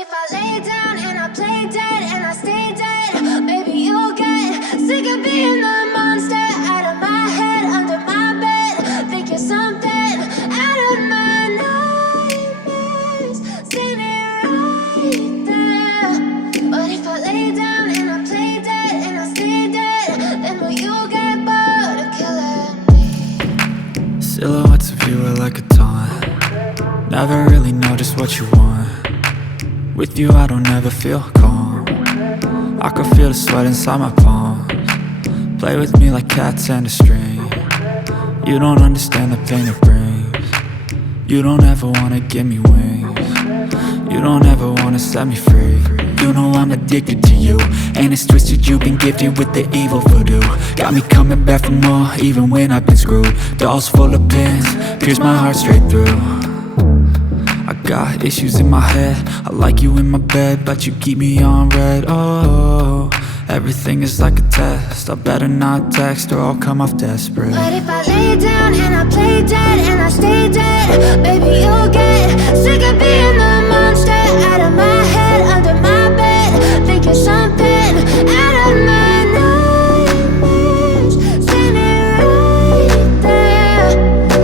if I lay down and I play dead and I stay dead? Maybe you'll get sick of being the monster out of my head, under my bed. Think you're something out of my nightmares, standing right there. But if I lay down and I play dead and I stay dead, then will you get bored of killing me? Silhouettes of you are like a taunt. Never really know just what you want. With you I don't ever feel calm. I can feel the sweat inside my palms. Play with me like cats and a string. You don't understand the pain it brings. You don't ever wanna give me wings. You don't ever wanna set me free. You know I'm addicted to you, and it's twisted. You've been gifted with the evil voodoo. Got me coming back for more, even when I've been screwed. Dolls full of pins, pierce my heart straight through. I got issues in my head. I like you in my bed, but you keep me on red. Oh, everything is like a test. I better not text or I'll come off desperate. But if I lay down and I play dead and I stay dead, baby you'll get sick of being the monster out of my head, under my bed. Think you're something out of my nightmares, standing right there.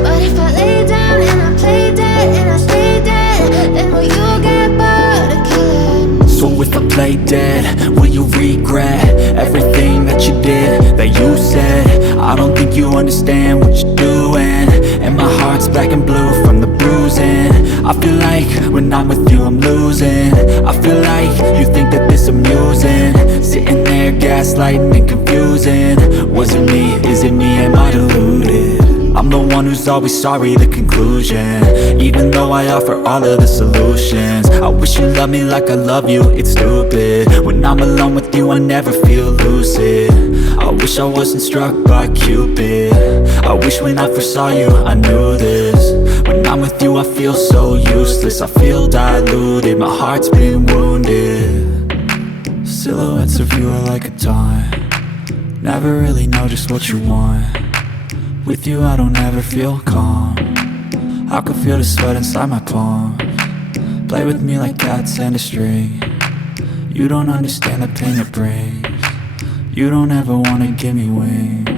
But if I lay down and I play dead and I stay dead, then will you get bored of killing me? So if I play dead, will you regret everything that you did, that you said? I don't think you understand what you're doing, and my heart's black and blue from the bruising. I feel like when I'm with you I'm losing. I feel like you think that this amusing, sitting there gaslighting and confusing. Was it me? Is it me? Am I deluded? I'm the one who's always sorry, the conclusion. Even though I offer all of the solutions, I wish you loved me like I love you, it's stupid. When I'm alone with you I never feel lucid. I wish I wasn't struck by Cupid. I wish when I first saw you I knew this. When I'm with you I feel so useless. I feel diluted, my heart's been wounded. Silhouettes of you are like a taunt. Never really know just what you want. With you I don't ever feel calm. I can feel the sweat inside my palms. Play with me like cats and a string. You don't understand the pain it brings. You don't ever wanna give me wings.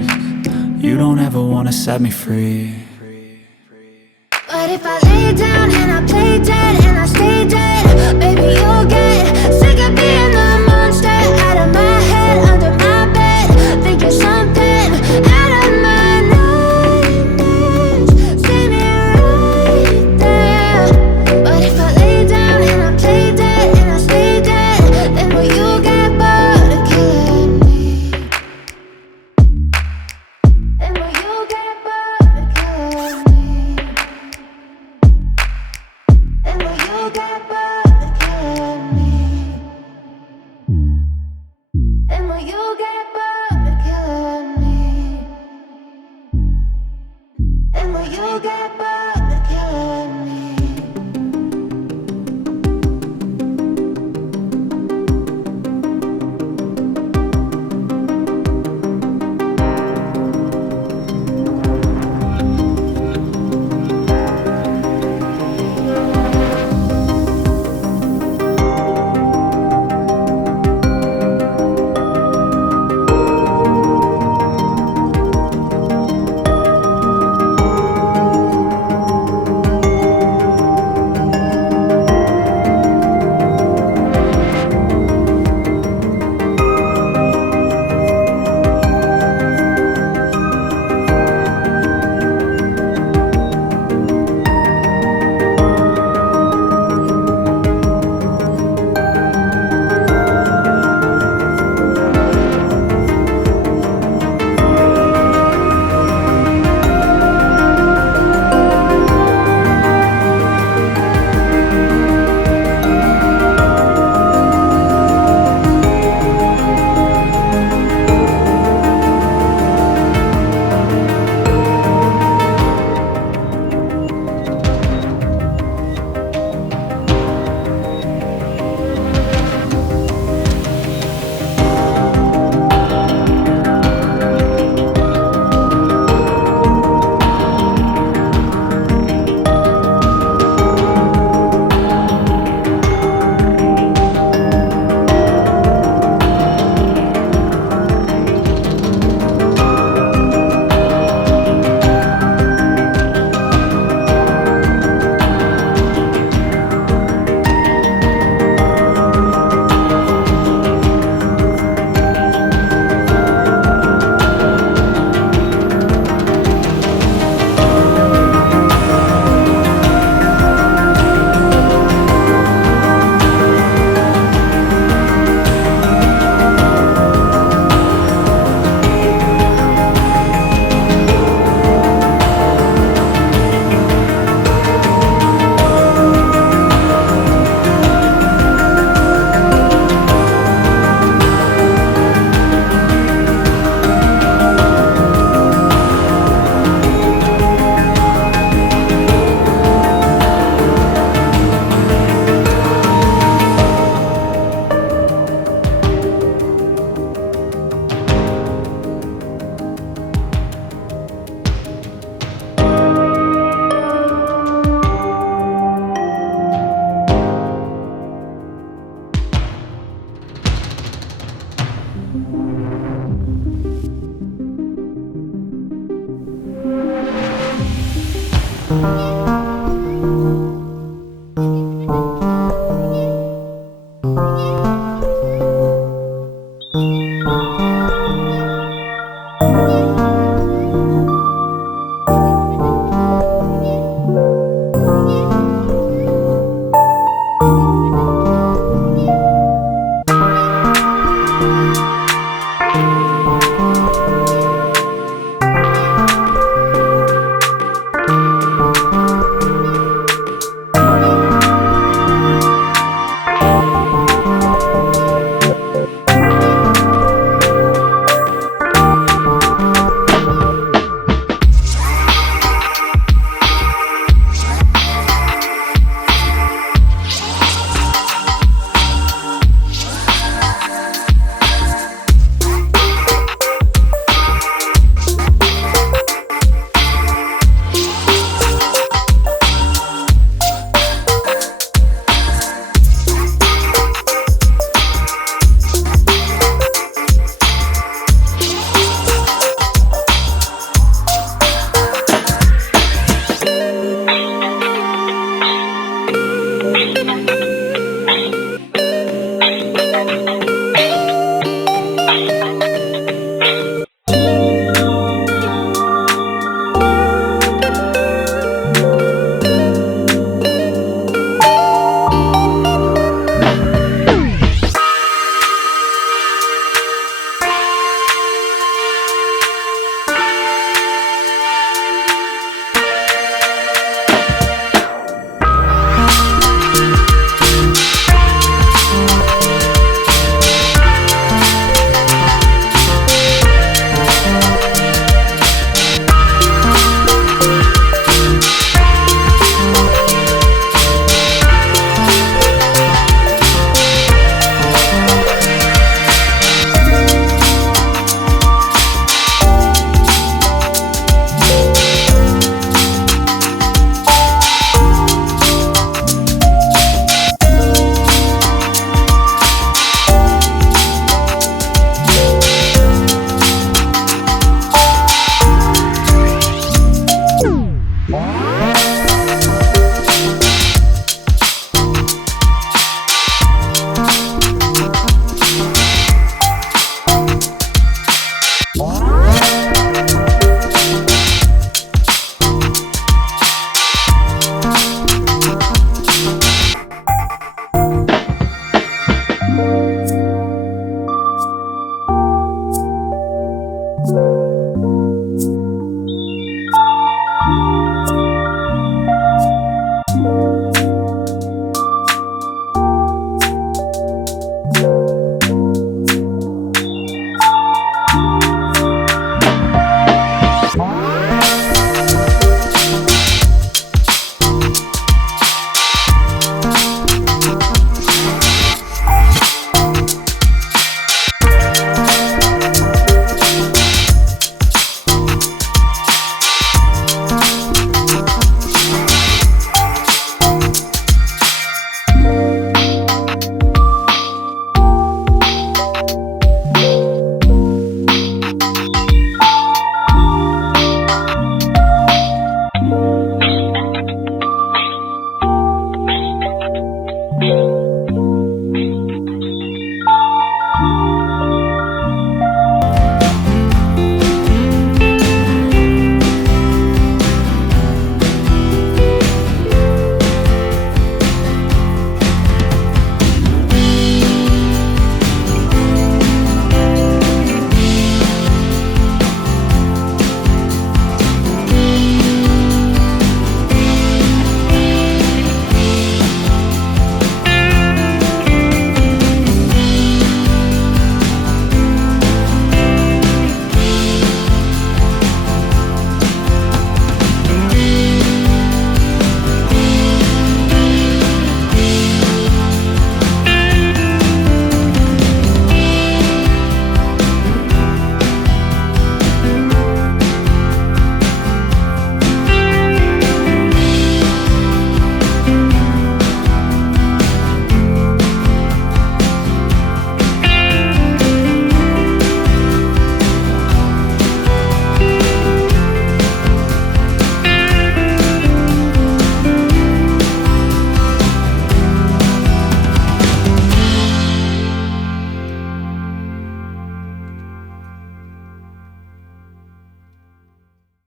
You don't ever wanna set me free. But if I lay down and I play dead and I stay dead,